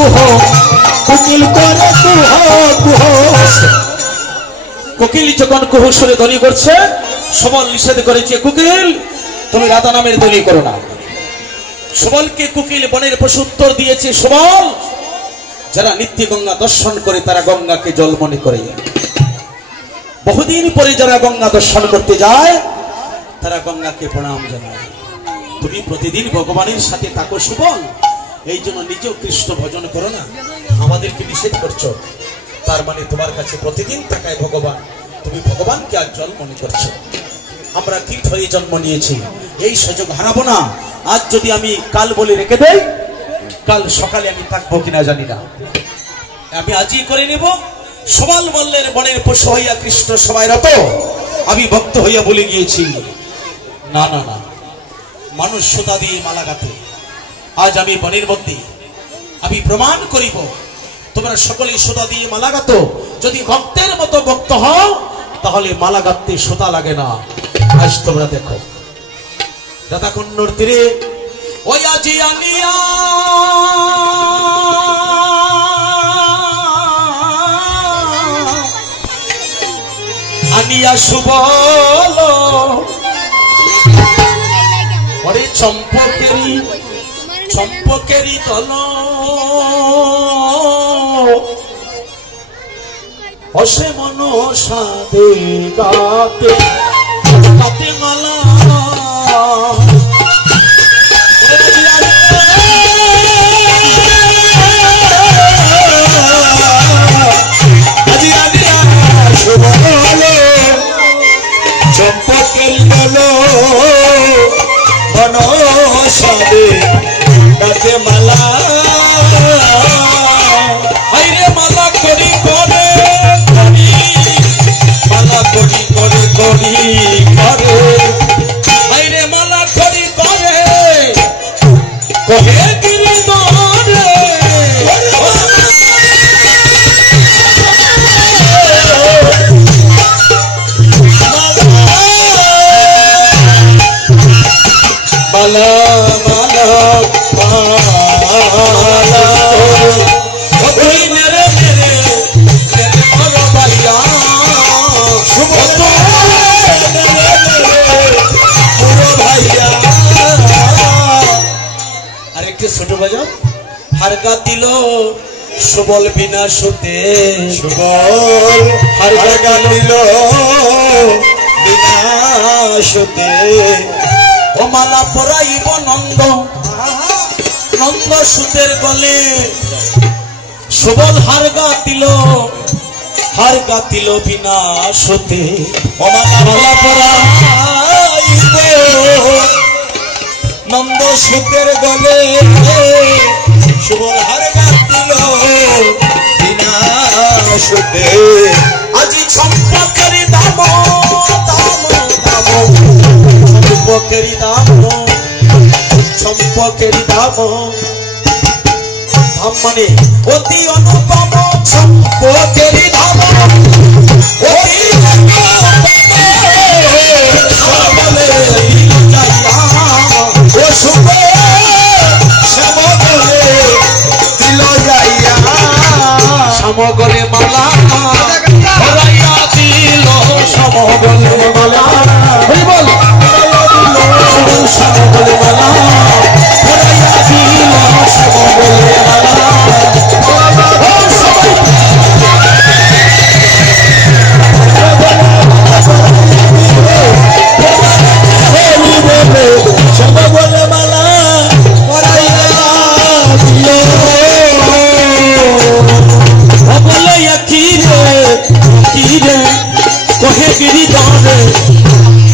কুহ কোকিল করে কুহ কুহ। কোকিল যখন কুহ সুরে ধ্বনি করছে সবল নিষেধ করেছে কোকিল তুমি রাধা নামের ধ্বনি করো না। সবলকে কোকিল বনের পশু উত্তর দিয়েছে সবল যারা নিত্য গঙ্গা দর্শন করে তারা গঙ্গাকে জল মনে করে। বহুদিন পরে যারা গঙ্গা দর্শন করতে যায় তারা গঙ্গাকে প্রণাম জানায়। তুমি প্রতিদিন ভগবানের সাথে থাকো সুবল, এই জন্য নিজেও কৃষ্ণ ভজন করো না, আমাদেরকে নিষেধ করছো। তার মানে তোমার কাছে প্রতিদিন থাকায় ভগবান, তুমি ভগবানকে আর জল মনে করছো। আমরা কীট হয়ে জন্ম নিয়েছি, এই সুযোগ হারাবো না। আজ যদি আমি কাল বলে রেখে দেই, কাল সকালে আমি থাকবো কিনা জানি না, আমি আজই করে নেব। সবাল বললেন বনের পশু হইয়া কৃষ্ণ সবাই রত, আমি ভক্ত হইয়া বলে গিয়েছি না না না, মানুষ সুতা দিয়ে মালা গাঁথে। আজ আমি বনের মধ্যে আমি প্রমাণ করিব তোমরা সকলেই সুতা দিয়ে মালা গাঁথো। যদি ভক্তের মতো ভক্ত হও তাহলে মালা গাঁথতে সুতা লাগে না। আজ তোমরা দেখো রাধাকুণ্ডর তীরে ওই আজি আনিয়া আনিয়া সুবল ওরে চম্পকেরি তল অসে মনসা দে গাতে গাতে মালা চম্পকেরি তল মনসা দে গাতে মালা আইরে মালা করি করে মালা করি করে করি করে আইরে মালা করি করে কহে গিরি দরে মালা মালা মালা ওই মেরে মেরে মেরে বড় ভাইয়া সুবত বড় ভাইয়া। আরেকটি ছোট বাজাও হারকা দিল সুবল বিনা সুতে সুবল হারকা দিল বিনা সুতে ও মালা পরাইব নন্দ নন্দ সুতের গলে সুবল হার গাতিল বিনা সুতে ও মালা পরাইব নন্দ সুতের গলে সুবল হার গাতিল বিনা সুতে। আজি সম্পকেরি দাম দাম দাম সম্পকেরি দাম সম্পকেরি দাম ধাম মানে অতি অনুপম সম্পকেরি ধাম অতি সবলে দিল যাইয়া ও সুবে সমগলে দিল যাইয়া সমগলে মালা ভরাইয়া দিল সমগলে মালা বল সমগলে মালা ভরাইয়া দিল সমগলে মালা। সমগলে মালা ভরাইয়া দিল বলে কি রে কহে গিরি দরে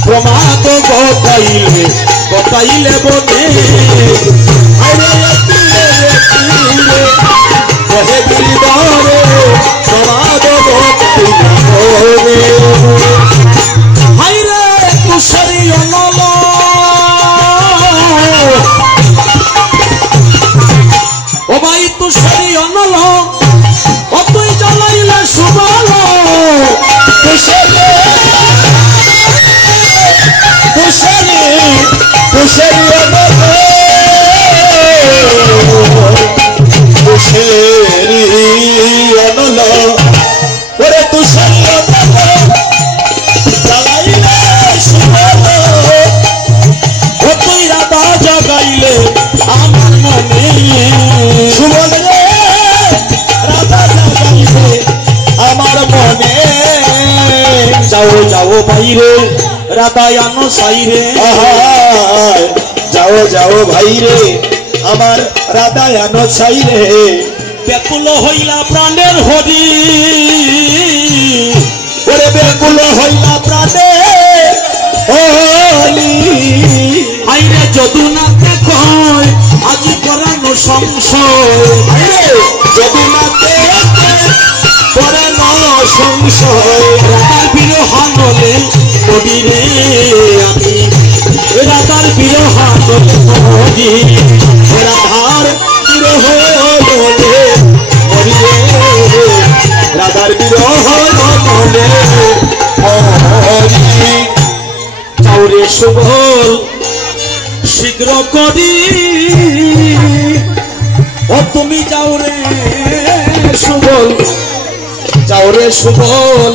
প্রমাদ গতাইলে গতাইলে বনে আরে কহে গিরি দরে প্রমাদ গতাইলে বনে হাইরে তুষারি অনল ও ভাই তুষারি অনল অতই জ্বালাইলে সুবল তুষারি তুষারি তুষারি অনল তুষারি বাইরে রাতায় আনো সাইরে যাও যাও ভাই রে আমার রাতায় আনো সাইরে ব্যাকুল হইলা প্রাণের হরি ওরে ব্যাকুল হইলা প্রাণে হরি আইরে যদুনাথে কয় আজি পরানো সংশয় যদুনাথে পরানো সংশয় রাতার বিরহানলে নদী রে আমি রাতার বিরহানলে নদী রাধার বিরহ মনে মরিয়ে রাধার বিরহ মনে হরি চাউরে সুবল শীঘ্র করি ও তুমি যাও রে সুবল যাও রে সুবল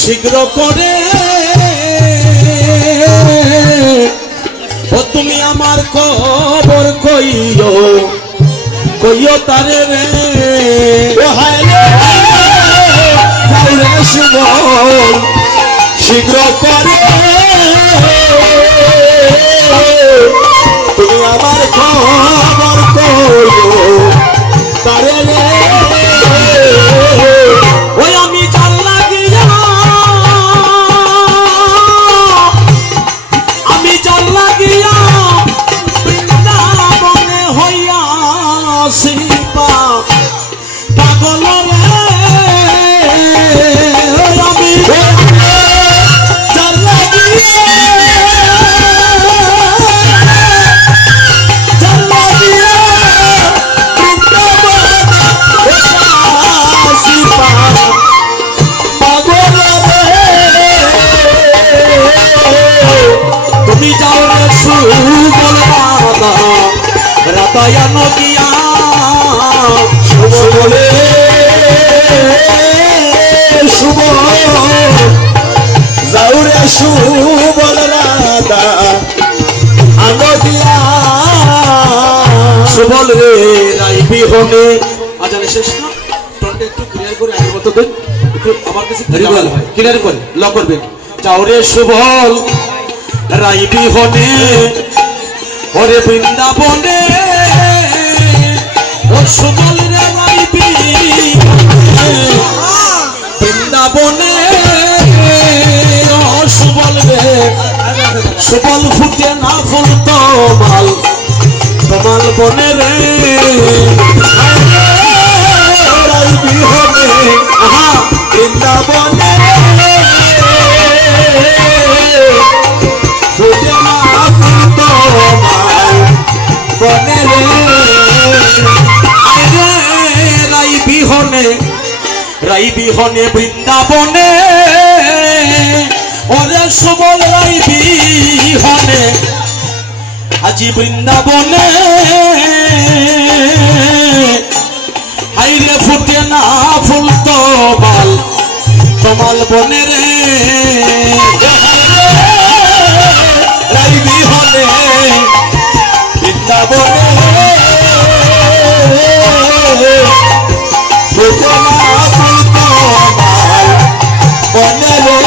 শীঘ্র করে ও তুমি আমার খবর কইও কইও তারে রে যাও রে সুবল শীঘ্র করে তুমি আমার খবর কইও তারে রে ওই আমি জান লাগিয়া বৃন্দাবনে হইয়া শিপা পাগল রে আমি জান লাগিয়া তুমি যাও রে সুবল রাধা রাতায় নদিয়া সুবলে সুবল যাও রে সুবল রাধা আনদিয়া সুবল রে রাই বিহনে আজানে শেষ না টোনটা একটু ক্লিয়ার করে আগের মতো দেন একটু আমার কাছে ক্লিয়ার করে ল করবেন যাও রে সুবল রাই বিহনে ওরে বৃন্দাবনে ও সুবল রে রাই বৃন্দাবনে ও সুবল রে সুবল ফুটে না ফুল তোমাল তোমাল বনে রে রাই বিহনে আহা বৃন্দাবনে ফুটে না ফুল তোমার বনে রে আরে রাই বিহনে বৃন্দাবনে ওরে সুবল রাই বিহনে আজি বৃন্দাবনে হাইরে ফুটে না ফুল তোমাল তোমাল বনে রে রাই বিহনে বৃন্দাবনে ফুটে না ফুল তোমার বনে রে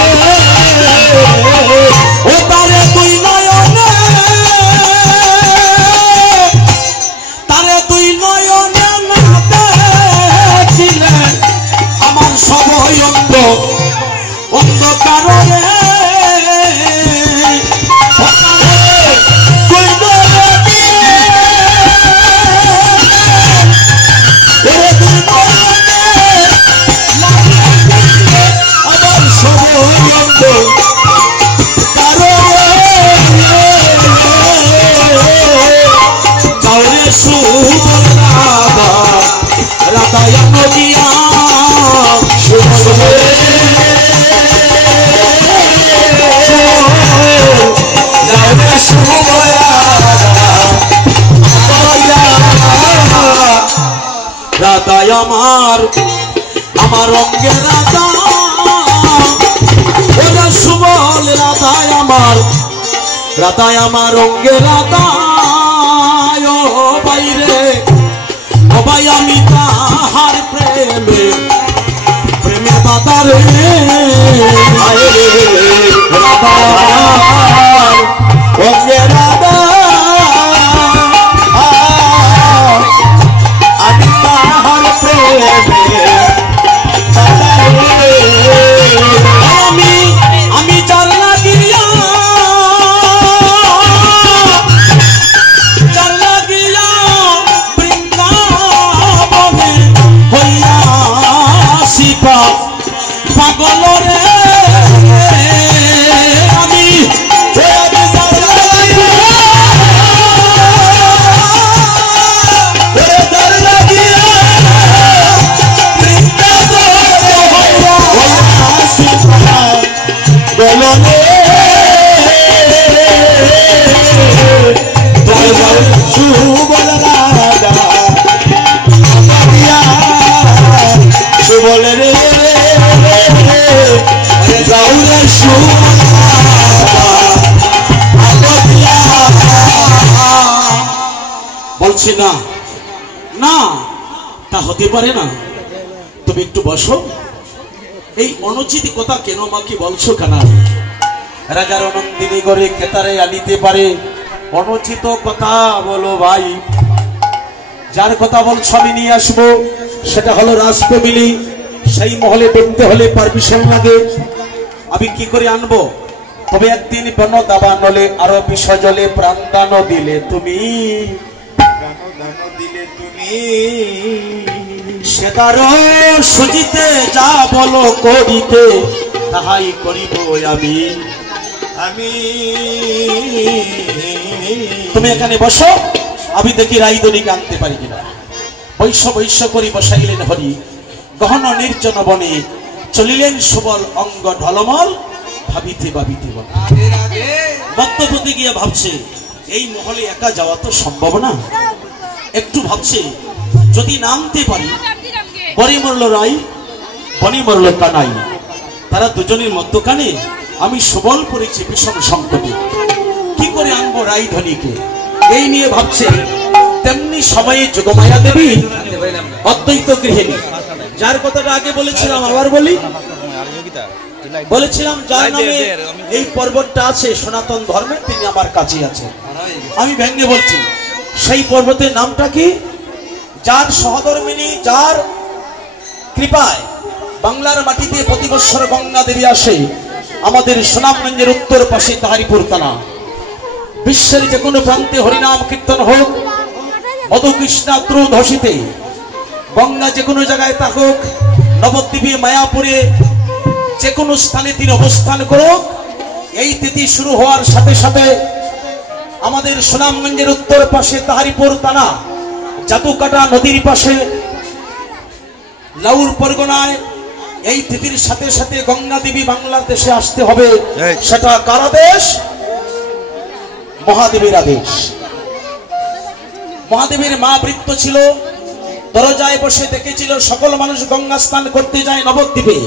ও তারে তুই নয়নে না দেখিলে আমার সবই অন্ধকার রে রাতায় নদিয়া রাতায় আমার অঙ্গে রাতা ওরা সুবল রাতায় আমার অঙ্গে রাতা ও বাইরে ও ভাই আমি তাহার প্রেমে রাধা রে রাধা আমার ওরে রাধা আমি তাহার প্রেমে আমি যার লাগিয়া বৃন্দাবনে হইয়া শিপা পাগল রে আমি বলে রে বলছি না না তা হতে পারে না। তুমি একটু বসো। এই অনুচিত কথা কেন আমাকে বলছো কেন? রাজার নন্দিনী করে কেতারে আনিতে পারে অনুচিত কথা বলো ভাই। যার কথা বলছো আমি নিয়ে আসবো, সেটা হলো রাজপ্রেমিনী। সেই মহলে ঢুকতে হলে পারমিশন লাগে। আমি কি করে আনবো? তবে একদিন বন দাবা নলে আরো বিষয় জলে প্রাণদান দিলে তুমি, দিলে তুমি সেতার সুজিতে যা বলো করিতে তাহাই করিব আমি। আমি তুমি এখানে বসো, আমি দেখি রাইদনিকে আনতে পারি কিনা। বৈশ্য বৈশ্য করি বসাইলেন হরি, গহন নির্জন বনে চলিলেন সুবল অঙ্গ ঢলমল ভাবিতে ভাবিতে বক্তব্যতে গিয়ে ভাবছে এই মহলে একা যাওয়া তো সম্ভব না। একটু ভাবছে যদি নামতে পারি, বরি মরল রাই বনি মরল কানাই, তারা দুজনের মধ্যখানে আমি সুবল পড়েছি বিষম সংকটে, কি করে আনবো রাইধনীকে এই নিয়ে ভাবছে। তেমনি সময়ে যোগমায়া দেবী অদ্বৈত গৃহিণী, যার কথাটা আগে বলেছিলাম আবার বলি, বলেছিলাম যার নামে এই পর্বতটা আছে সনাতন ধর্মে, তিনি আমার কাছে আছেন। আমি ভেঙ্গে বলছি সেই পর্বতের নামটা কি? যার সহধর্মিনী, যার কৃপায় বাংলার মাটিতে প্রতি বৎসর গঙ্গা দেবী আসে। আমাদের সুনামগঞ্জের উত্তর পাশে তাহারিপুর থানা। বিশ্বের যে কোনো প্রান্তে হরিনাম কীর্তন হোক, মধুকৃষ্ণাদ্র ধসিতে গঙ্গা যে কোনো জায়গায় থাকুক, নবদ্বীপে মায়াপুরে যে কোনো স্থানে তিনি অবস্থান করুক, এই তিথি শুরু হওয়ার সাথে সাথে আমাদের সুনামগঞ্জের উত্তর পাশে তাহারিপুর থানা জাদুকাটা নদীর পাশে লাউর পরগনায় এই তিথির সাথে সাথে গঙ্গা দেবী বাংলাদেশে আসতে হবে। সেটা কার আদেশ? মহাদেবের আদেশ। মহাদেবের মা বৃত্ত ছিল, দরজায় বসে দেখেছিল সকল মানুষ গঙ্গা স্নান করতে যায় নবদ্বীপে।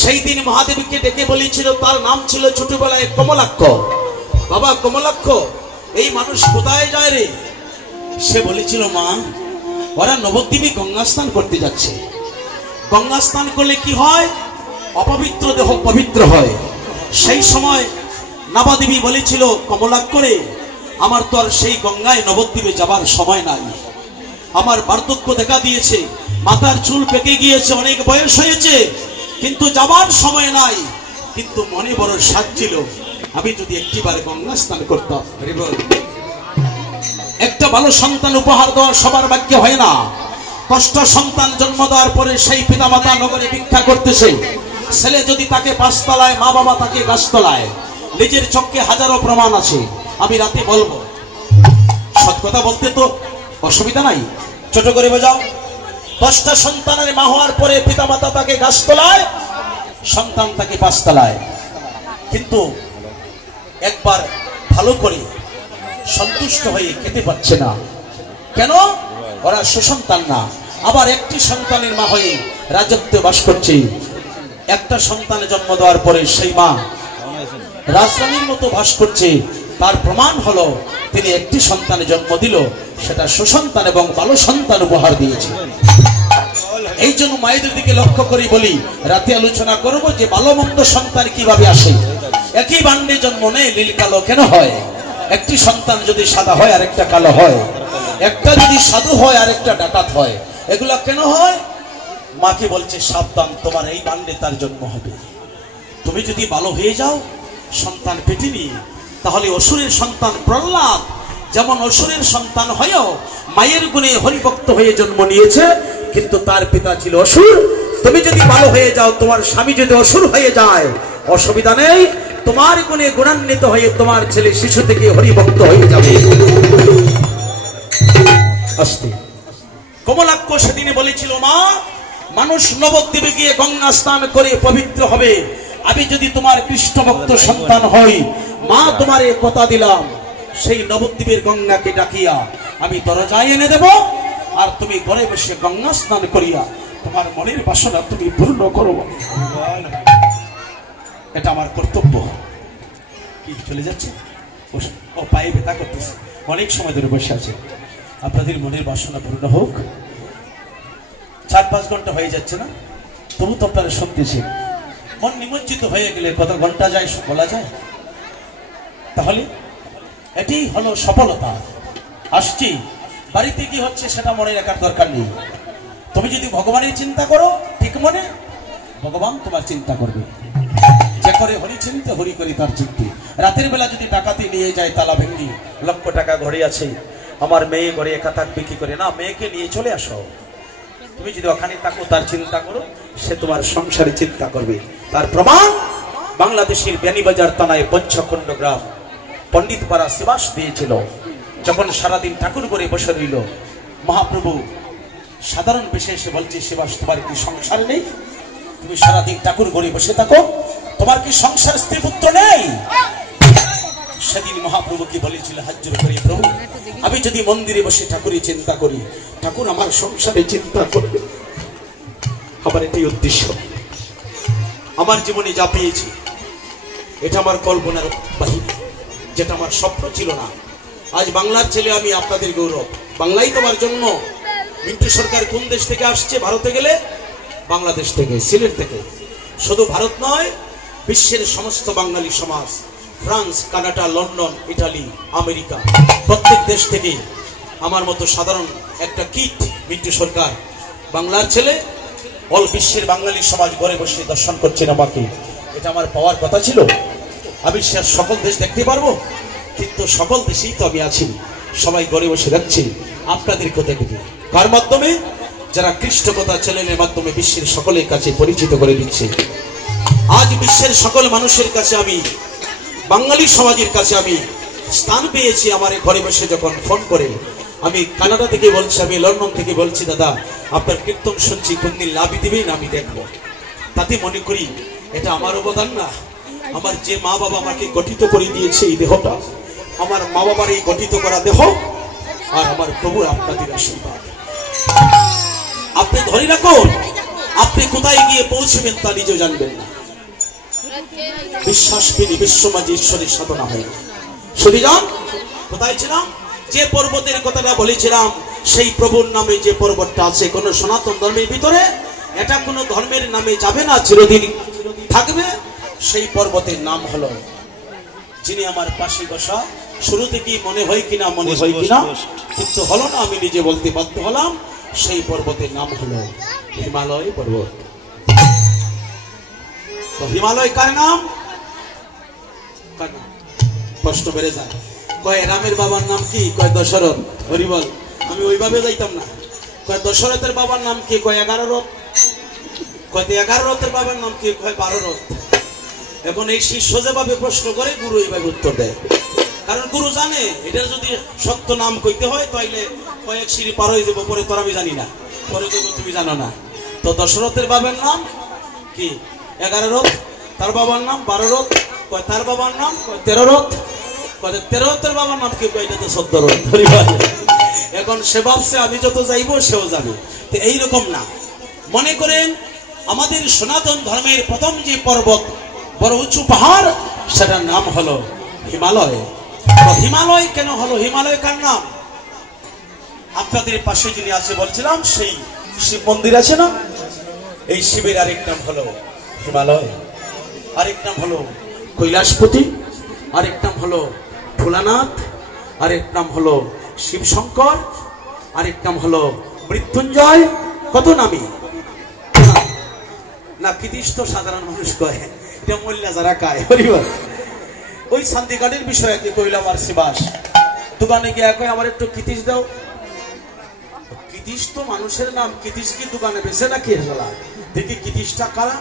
সেই দিন মহাদেবীকে ডেকে বলেছিল, তার নাম ছিল ছোটবেলায় কমলাক্ষ। বাবা কমলাক্ষ, এই মানুষ কোথায় যায় রে? সে বলেছিল, মা ওরা নবদ্বীপে গঙ্গা স্নান করতে যাচ্ছে। গঙ্গা স্নান করলে কি হয়? অপবিত্র দেহ পবিত্র হয়। সেই সময় নাবাদেবী বলেছিল, কমলাক্ষরে আমার তো আর সেই গঙ্গায় নবদ্বীপে যাবার সময় নাই। আমার বার্ধক্য দেখা দিয়েছে, মাথার চুল পেকে গিয়েছে, অনেক বয়স হয়েছে, কিন্তু যাবার সময় নাই। কিন্তু মনে বড় সাধ ছিল, আমি যদি একটিবার গঙ্গা স্নান করতাম। একটা ভালো সন্তান উপহার দেওয়া সবার ভাগ্য হয় না। কষ্ট সন্তান জন্ম দেওয়ার পরে সেই পিতামাতা নগরে ভিক্ষা করতেছে। ছেলে যদি তাকে পাঁচতলায়, মা বাবা তাকে গাছতলায়। নিজের চোখে হাজারো প্রমাণ আছে, আমি রাতে বলবো। সৎ কথা বলতে তো অসুবিধা নাই, ছোট করে বোঝাও। 10টা সন্তানের মা হওয়ার পরে পিতামাতা তাকে গাছতলায়, সন্তান তাকে পাঁচতলায়। কিন্তু একবার ভালো করে সন্তুষ্ট হয়ে খেতে পাচ্ছে না। কেন? ওরা সুসন্তান না। আবার একটি সন্তানের মা হয়ে রাজত্বে বাস করছে। একটা সন্তান জন্ম দেওয়ার পরে সেই মা রাজরানীর মতো বাস করছে। তার প্রমাণ হলো তিনি একটি সন্তানের জন্ম দিল, সেটা সুসন্তান এবং ভালো সন্তান উপহার দিয়েছে। এই জন্য মায়েদের দিকে লক্ষ্য করে বলি, রাতে আলোচনা করব যে ভালো মন্দ সন্তান কিভাবে আসে। একই বান্ডে জন্ম নেয়, নীল কালো কেন হয়? একটি সন্তান যদি সাদা হয় আর একটা কালো হয়, একটা যদি সাধু হয় আর একটা ডাকাত হয়, এগুলা কেন হয়? মাকে বলছে সাবধান, তোমার এই বান্ডে তার জন্ম হবে। তুমি যদি ভালো হয়ে যাও সন্তান পেটে নিয়ে, তাহলে অসুরের সন্তান প্রহ্লাদ যেমন অসুরের সন্তান হয়েও মায়ের গুণে হরিভক্ত হয়ে জন্ম নিয়েছে, কিন্তু তার পিতা ছিল অসুর। তুমি যদি ভালো হয়ে যাও, তোমার স্বামী যদি অসুর হয়ে যায়, অসুবিধা নেই, তোমার গুণে গুণান্বিত হয়ে তোমার ছেলে শিশু থেকে হরিভক্ত হয়ে যাবে। আস্তে কমলাক্ষ সেদিনে বলেছিল, মা মানুষ নবদ্বীপে গিয়ে গঙ্গা স্নান করে পবিত্র হবে, আমি যদি তোমার কৃষ্ণভক্ত সন্তান হই, মা তোমার কথা দিলাম, সেই নবদ্বীপের গঙ্গাকে ডাকিয়া আমি দরজায় এনে দেব, আর তুমি ঘরে বসে গঙ্গা স্নান করিয়া তোমার মনের বাসনা তুমি পূর্ণ করো। এটা আমার কর্তব্য। কি চলে যাচ্ছে? ও পায়ে ব্যথা করতেছে, অনেক সময় ধরে বসে আছে। আপনাদের মনের বাসনা পূর্ণ হোক। 4-5 ঘন্টা হয়ে যাচ্ছে না, তবু তো আপনারা শুনতেছেন। মন নিমজ্জিত হয়ে গেলে কত ঘন্টা যায় বলা যায়? তাহলে এটি হলো সফলতা। আসছি, বাড়িতে কি হচ্ছে সেটা মনে রাখার দরকার নেই। তুমি যদি ভগবানের চিন্তা করো ঠিক মনে, ভগবান তোমার চিন্তা করবে। যে করে হরি চিন্তা, হরি করি তার চিন্তা। রাতের বেলা যদি ডাকাতি নিয়ে যায় তালা ভেঙ্গি, লক্ষ টাকা ঘরে আছে, আমার মেয়ে ঘরে একা থাকবে কি করে? না, মেয়েকে নিয়ে চলে আসো। তুমি যদি ওখানে থাকো তার চিন্তা করো, সে তোমার সংসারে চিন্তা করবে। তার প্রমাণ বাংলাদেশের বিয়ানীবাজার থানায় পঞ্চখণ্ড গ্রাম পণ্ডিতপাড়া শিবাস দিয়েছিল। যখন সারাদিন ঠাকুর করে বসে রইল, মহাপ্রভু সাধারণ বেশে এসে বলছে, শিবাস তোমার কি সংসার নেই? তুমি সারাদিন ঠাকুর করে বসে থাকো, তোমার কি সংসার স্ত্রী পুত্র নেই? সেদিন মহাপ্রভু কি বলেছিল হাত জোড় করে, প্রভু আমি যদি মন্দিরে বসে ঠাকুরই চিন্তা করি, ঠাকুর আমার সংসারে চিন্তা করবে। আমার এটাই উদ্দেশ্য। আমার জীবনে যা পেয়েছি এটা আমার কল্পনার বাহিরে, যেটা আমার স্বপ্ন ছিল না। আজ বাংলার ছেলে আমি, আপনাদের গৌরব। বাংলাই তোমার জন্য। মিন্টু সরকার কোন দেশ থেকে আসছে? ভারতে গেলে বাংলাদেশ থেকে, সিলেট থেকে। শুধু ভারত নয়, বিশ্বের সমস্ত বাঙালি সমাজ, France, Canada, London, Italy, America, প্রত্যেক দেশ থেকে আমার মতো সাধারণ একটা কিট মিন্টু সরকার, বাংলার ছেলে, অল বিশ্বের বাঙালি সমাজ ঘরে বসে দর্শন করছেন আমাকে। এটা আমার পাওয়ার কথা ছিল। আমি সকল দেশ দেখতে পারবো, কিন্তু সকল দেশেই তো আমি আছি। সবাই ঘরে বসে দেখছি আপনাদের কোথায় কোথায়, কার মাধ্যমে? যারা কৃষ্ণ কথা চ্যানেলের মাধ্যমে বিশ্বের সকলের কাছে পরিচিত করে দিচ্ছে। আজ বিশ্বের সকল মানুষের কাছে আমি, বাঙালি সমাজের কাছে আমি স্থান পেয়েছি। আমার ঘরে বসে যখন ফোন করে, আমি কানাডা থেকে বলছি, আমি লন্ডন থেকে বলছি, দাদা আপনার কীর্তন শুনছি, কোনদিন লাভই দিবেন আমি দেখবো। তাতে মনে করি এটা আমার অবদান না। আমার যে মা বাবা আমাকে গঠিত করে দিয়েছে এই দেহটা, আমার মা বাবার এই গঠিত করা দেহ, আর আমার প্রভুর আপনাদের আশীর্বাদ। আপনি ধরে রাখুন, আপনি কোথায় গিয়ে পৌঁছবেন তা নিজেও জানবেন না। বিশ্বাস পেলে বিশ্বমাঝে ঈশ্বরের সাধনা হয়। শুনে যান, কোথায় ছিলাম? যে পর্বতের কথাটা বলেছিলাম, সেই প্রভুর নামে যে পর্বতটা আছে, কোন সনাতন ধর্মের ভিতরে এটা কোন ধর্মের নামে যাবে না, চিরদিন থাকবে। সেই পর্বতের নাম হলো, যিনি আমার পাশে বসা, শুরু থেকেই মনে হয় কিনা কিন্তু হলো না, আমি নিজে বলতে বাধ্য হলাম, সেই পর্বতের নাম হলো হিমালয় পর্বত। তো হিমালয় কার নাম? কষ্ট বেড়ে যায়। কয় রামের বাবার নাম কি? কয় দশরথ। হরিবল। আমি ওইভাবে যাইতাম না। কয় দশরথের বাবার নাম কি? কয় 11 রথ। কয় 11 রথের বাবার নাম কি? কয় 12 রথ। এখন এই শিষ্য যেভাবে প্রশ্ন করে, গুরু এইভাবে উত্তর দেয়। কারণ গুরু জানে এটার যদি সত্য নাম কইতে হয় তাইলে কয়েক সিঁড়ি পার হয়ে যাবো, পরে তোর আমি জানি না, পরে দেবো তুমি জানো না। তো দশরথের বাবার নাম কি? 11 রথ। তার বাবার নাম 12 রথ। কয় তার বাবার নাম? কয় 13 রথ। কয় 13 রথের বাবার নাম কি? কয় এটা তো 14 রথ। এখন সে ভাবছে আমি যত যাইবো সেও যাবে। তো এইরকম না, মনে করেন আমাদের সনাতন ধর্মের প্রথম যে পর্বত, বড় উঁচু পাহাড়, সেটার নাম হলো হিমালয়। হিমালয় কেন হলো? হিমালয় কার নাম? আপনাদের পাশে যিনি আছে বলছিলাম, সেই শিব মন্দির আছে না, এই শিবের আরেক নাম হলো হিমালয়, আরেক নাম হলো কৈলাসপতি, আরেক নাম হলো ভোলানাথ, আরেক নাম হলো শিবশঙ্কর, আরেক নাম হলো মৃত্যুঞ্জয়। কত নামই না, কৃতিশ তো সাধারণ মানুষ কয়, এটা মহিলা যারা কায় হরিবার। ওই শান্তিঘাটের বিষয়ে কি কইলাম আর শিবাস দোকানে গিয়ে কয় আমার একটু কৃতিশ দাও। কৃতিশ তো মানুষের নাম, কৃতিশ কি দোকানে বেছে নাকি হেলা দেখি কৃতিশটা কারা।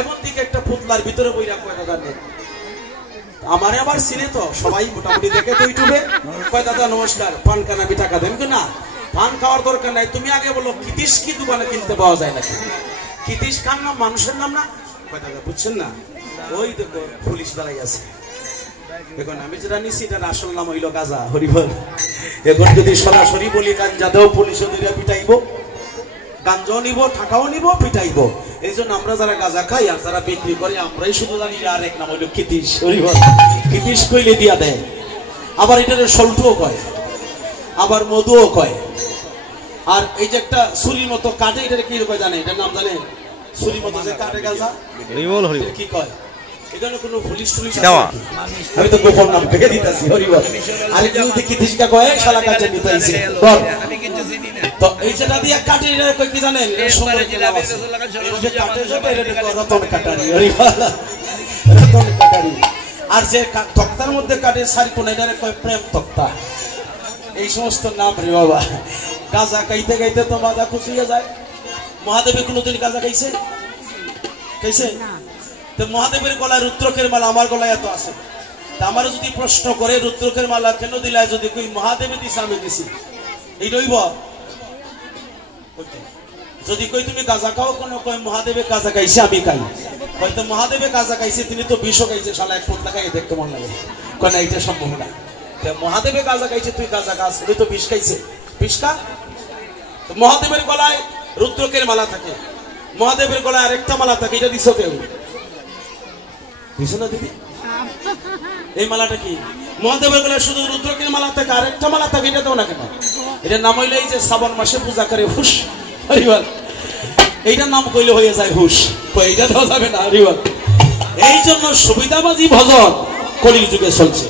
এবং দিকে একটা পুতলার ভিতরে বইরা কয় দাদা নেই, আমারে আবার চিনে তো সবাই মোটামুটি দেখে তো ইউটিউবে, কয় দাদা নমস্কার পান কানা আমি টাকা দেন কি না, পান খাওয়ার দরকার নাই, তুমি আগে বলো কৃতিশ কি দোকানে কিনতে পাওয়া যায় নাকি। কৃতিশ কার নাম, মানুষের নাম না। কয় দাদা বুঝছেন না, ওই দেখো পুলিশ দাঁড়াই আছে, এখন আমি যেটা নিছি এটার আসল নাম হইল গাঁজা হরিবল। এখন যদি সরাসরি বলি গাঞ্জা দেও, পুলিশও দিলে পিটাইব, গাঞ্জাও নিব, টাকাও নিব, পিটাইব। এই জন্য আমরা যারা গাঁজা খাই আর যারা বিক্রি করে আমরাই শুধু জানি আর এক নাম হইল কৃতিশ হরিবল। কৃতিশ কইলে দিয়া দেয়, আবার এটার সল্টুও কয়, আবার মধুও কয়। আর এই যে একটা ছুরির মতো কাটে, এটার কি কয় জানে, এটার নাম জানেন? ছুরির মতো যে কাটে গাঁজা কি কয়? এখানে কোনো পুলিশ টুলিশ আছে নাকি? আমি তো গোপন নাম ভেঙে দিতেছি হরিবল। আরে কেউ দেখি কৃতিশটা কয় শালা কাটে নিতেছি বল। তো এই যেটা দিয়ে কাটে এটা কয় কি জানেন? এর সুন্দর একটা নাম আছে, এই যে কাটে যেটা এটা কয় রতন কাটারি হরিবল, রতন কাটারি। আর যে তক্তার মধ্যে কাটে সারি কোন এটারে কয় প্রেম তক্তা। এই সমস্ত নাম রে বাবা। গাঁজা খাইতে খাইতে তো মাথা খুশিয়ে যায়। মহাদেবের কোনোদিন গাঁজা খাইছে? খাইছে? তো মহাদেবের গলায় রুদ্রকের মালা, আমার গলায় এত আছে। তা আমার যদি প্রশ্ন করে রুদ্রকের মালা কেন দিলাই, যদি কই মহাদেবে দিছে আমি দিছি, এই রইব। যদি কই তুমি গাঁজা খাও, কোন কয় মহাদেবে গাঁজা খাইছে আমি খাই, হয়তো মহাদেবে গাঁজা খাইছে তিনি তো বিষও খাইছে, শালা এক পোতলা খাই দেখতে মন লাগে, কয় না এটা সম্ভব না। মহাদেবে গাঁজা খাইছে, তুই গাঁজা খাস, তুই তো বিষ খাইছে, বিষ খা। মহাদেবের গলায় রুদ্রকের মালা থাকে, মহাদেবের গলায় আরেকটা মালা থাকে, এটা দিছো কেউ? দিছো না দিদি? এই মালাটা কি? মহাদেবের গলায় শুধু রুদ্রকের মালা থাকে, আরেকটা মালা থাকে, এটা দাও না কেন? এটার নাম হইলে এই যে শ্রাবণ মাসে পূজা করে হুশ হরিবল, এইটার নাম কইলে হয়ে যায় হুশ, এইটা দেওয়া যাবে না হরিবল। এই জন্য সুবিধাবাজি ভজন কলির যুগে চলছে।